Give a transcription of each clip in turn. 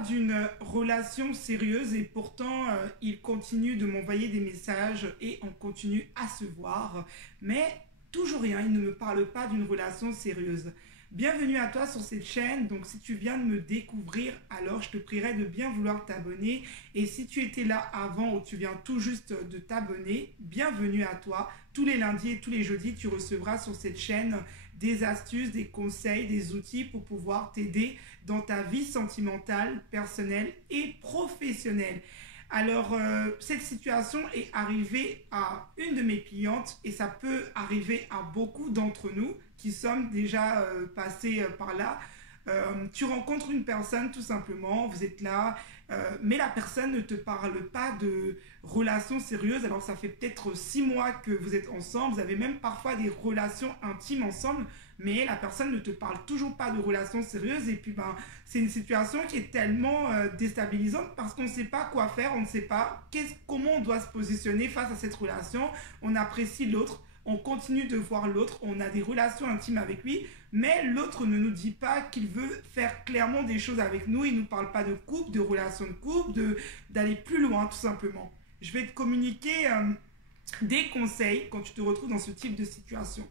d'une relation sérieuse et pourtant il continue de m'envoyer des messages et on continue à se voir. Mais toujours rien, il ne me parle pas d'une relation sérieuse. Bienvenue à toi sur cette chaîne. Donc si tu viens de me découvrir, alors je te prierai de bien vouloir t'abonner. Et si tu étais là avant ou tu viens tout juste de t'abonner, bienvenue à toi. Tous les lundis et tous les jeudis, tu recevras sur cette chaîne des astuces, des conseils, des outils pour pouvoir t'aider dans ta vie sentimentale, personnelle et professionnelle. Alors, cette situation est arrivée à une de mes clientes et ça peut arriver à beaucoup d'entre nous qui sommes déjà passés par là. Tu rencontres une personne tout simplement, vous êtes là, mais la personne ne te parle pas de relations sérieuses. Alors ça fait peut-être 6 mois que vous êtes ensemble, vous avez même parfois des relations intimes ensemble, mais la personne ne te parle toujours pas de relations sérieuses. Et puis c'est une situation qui est tellement déstabilisante parce qu'on ne sait pas quoi faire, on ne sait pas comment on doit se positionner face à cette relation. On apprécie l'autre, on continue de voir l'autre, on a des relations intimes avec lui, mais l'autre ne nous dit pas qu'il veut faire clairement des choses avec nous. Il ne nous parle pas de couple, de relations de couple, d'aller plus loin tout simplement. Je vais te communiquer des conseils quand tu te retrouves dans ce type de situation.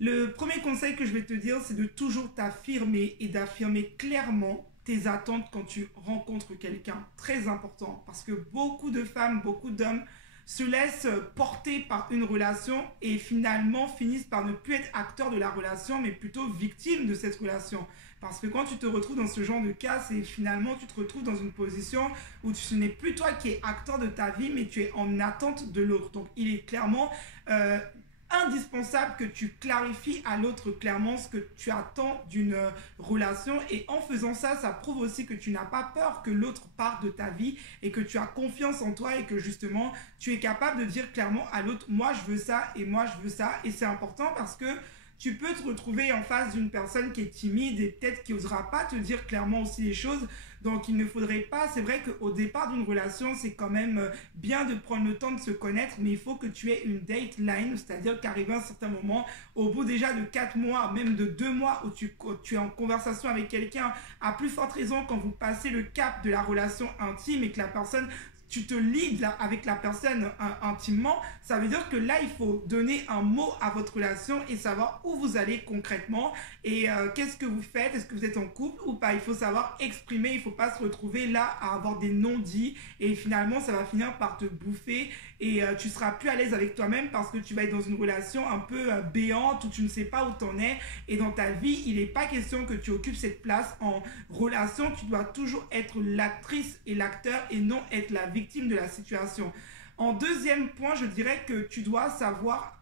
Le premier conseil que je vais te dire, c'est de toujours t'affirmer et d'affirmer clairement tes attentes quand tu rencontres quelqu'un. Très important, parce que beaucoup de femmes, beaucoup d'hommes se laissent porter par une relation et finalement finissent par ne plus être acteurs de la relation, mais plutôt victimes de cette relation. Parce que quand tu te retrouves dans ce genre de cas, c'est finalement tu te retrouves dans une position où ce n'est plus toi qui es acteur de ta vie, mais tu es en attente de l'autre. Donc il est clairement indispensable que tu clarifies à l'autre clairement ce que tu attends d'une relation, et en faisant ça, ça prouve aussi que tu n'as pas peur que l'autre parte de ta vie et que tu as confiance en toi et que justement tu es capable de dire clairement à l'autre: moi je veux ça et moi je veux ça. Et c'est important parce que tu peux te retrouver en face d'une personne qui est timide et peut-être qui n'osera pas te dire clairement aussi les choses. Donc il ne faudrait pas, c'est vrai qu'au départ d'une relation, c'est quand même bien de prendre le temps de se connaître, mais il faut que tu aies une dateline, c'est-à-dire qu'arrivé à un certain moment, au bout déjà de 4 mois, même de 2 mois où tu es en conversation avec quelqu'un, à plus forte raison quand vous passez le cap de la relation intime et que la personne, tu te lies avec la personne intimement, ça veut dire que là, il faut donner un mot à votre relation et savoir où vous allez concrètement et qu'est-ce que vous faites, est-ce que vous êtes en couple ou pas. Il faut savoir exprimer, il ne faut pas se retrouver là à avoir des non-dits et finalement, ça va finir par te bouffer et tu ne seras plus à l'aise avec toi-même parce que tu vas être dans une relation un peu béante où tu ne sais pas où tu en es. Et dans ta vie, il n'est pas question que tu occupes cette place en relation. Tu dois toujours être l'actrice et l'acteur et non être la victime de la situation. En deuxième point, je dirais que tu dois savoir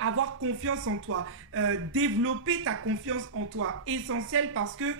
avoir confiance en toi, développer ta confiance en toi, essentiel parce que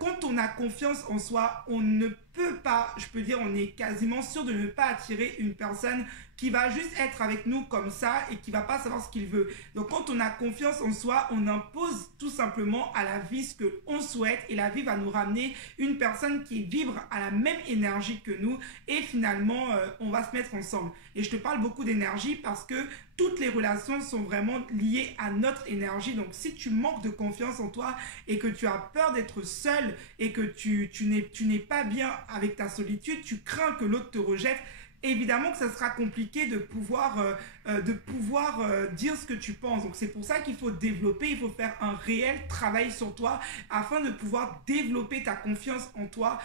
quand on a confiance en soi, on ne peut pas, je peux dire, on est quasiment sûr de ne pas attirer une personne qui va juste être avec nous comme ça et qui va pas savoir ce qu'il veut. Donc quand on a confiance en soi, on impose tout simplement à la vie ce que on souhaite et la vie va nous ramener une personne qui vibre à la même énergie que nous et finalement on va se mettre ensemble. Et je te parle beaucoup d'énergie parce que toutes les relations sont vraiment liées à notre énergie. Donc si tu manques de confiance en toi et que tu as peur d'être seul et que tu n'es pas bien avec ta solitude, tu crains que l'autre te rejette, évidemment que ça sera compliqué de pouvoir dire ce que tu penses. Donc c'est pour ça qu'il faut développer, il faut faire un réel travail sur toi afin de pouvoir développer ta confiance en toi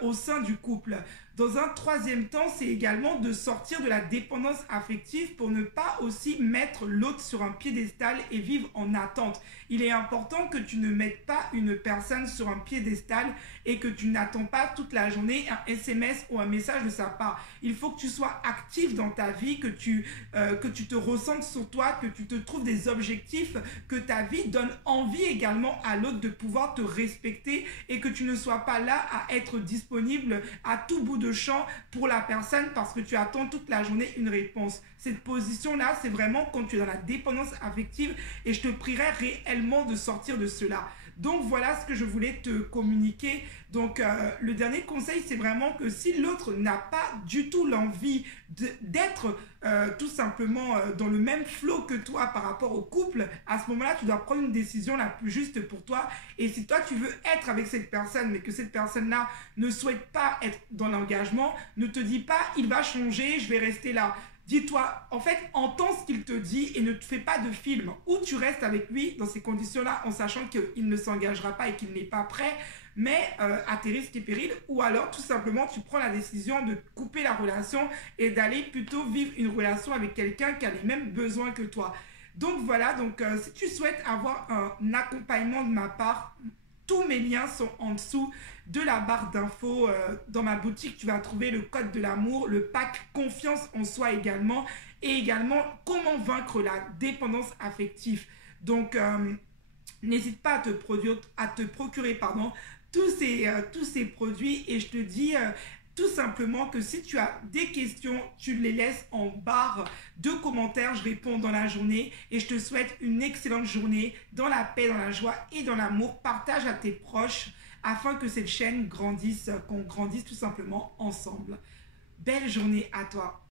au sein du couple. Dans un troisième temps, c'est également de sortir de la dépendance affective pour ne pas aussi mettre l'autre sur un piédestal et vivre en attente. Il est important que tu ne mettes pas une personne sur un piédestal et que tu n'attends pas toute la journée un SMS ou un message de sa part. Il faut que tu sois actif dans ta vie, que tu te ressentes sur toi, que tu te trouves des objectifs, que ta vie donne envie également à l'autre de pouvoir te respecter et que tu ne sois pas là à être disponible à tout bout de champ pour la personne parce que tu attends toute la journée une réponse. Cette position-là, c'est vraiment quand tu es dans la dépendance affective et je te prierai réellement de sortir de cela. Donc voilà ce que je voulais te communiquer. Donc le dernier conseil, c'est vraiment que si l'autre n'a pas du tout l'envie d'être tout simplement dans le même flow que toi par rapport au couple, à ce moment-là, tu dois prendre une décision la plus juste pour toi. Et si toi, tu veux être avec cette personne, mais que cette personne-là ne souhaite pas être dans l'engagement, ne te dis pas, il va changer, je vais rester là. Dis-toi, en fait, entends ce qu'il te dit et ne te fais pas de film. Ou tu restes avec lui dans ces conditions-là en sachant qu'il ne s'engagera pas et qu'il n'est pas prêt, mais à tes risques et périls. Ou alors, tout simplement, tu prends la décision de couper la relation et d'aller plutôt vivre une relation avec quelqu'un qui a les mêmes besoins que toi. Donc voilà, donc si tu souhaites avoir un accompagnement de ma part, tous mes liens sont en dessous de la barre d'infos. Dans ma boutique, tu vas trouver le code de l'amour, le pack confiance en soi également, et également comment vaincre la dépendance affective. Donc, n'hésite pas à te procurer tous ces produits et je te dis tout simplement que si tu as des questions, tu les laisses en barre de commentaires. Je réponds dans la journée et je te souhaite une excellente journée dans la paix, dans la joie et dans l'amour. Partage à tes proches afin que cette chaîne grandisse, qu'on grandisse tout simplement ensemble. Belle journée à toi.